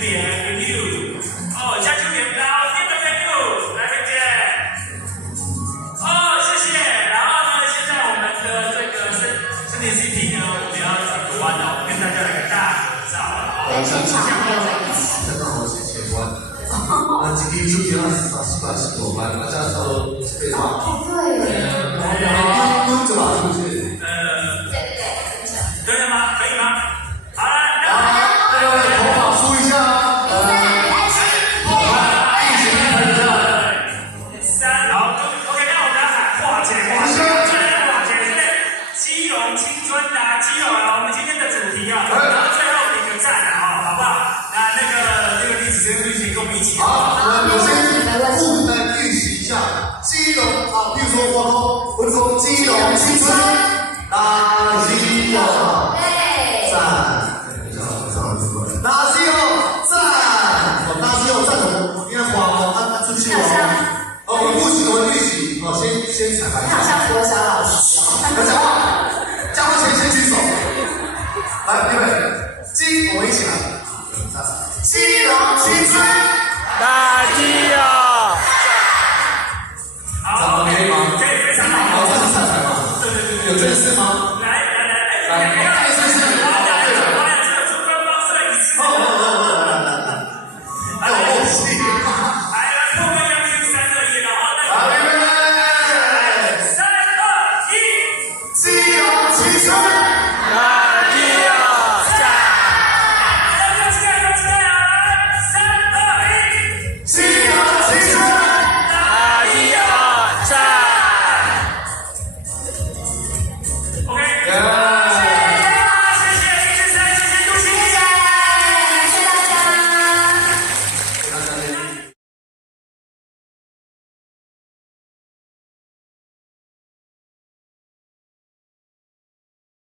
扁牛，哦，家具扁刀，电的扁牛，来再见。哦，谢谢。然后呢，现在我们的这个森林 CP 呢，我们要转个弯了，我跟大家来个大合照了。跟现场朋友们一起。看到我先前弯，那今天就给他18班，大家都被抓。哦，对。蹲着吧，是不是？对吗？可以吗？好了，头发梳一下。好 ，OK， 那我们要喊化解，基隆青春的基隆啊，我们今天的主题啊，然后最后一个站啊，好不好？那个历史跟律师跟我们一起。好，我们先复习预习一下基隆啊，比如说我从基隆青春大基隆站，大基隆站，大基隆站我应该滑按出去哦。我们复习，我们预习，先彩排一下。好像国小老师哦。要讲话，讲话前先举手。来，预备，我们一起来。基隆青春。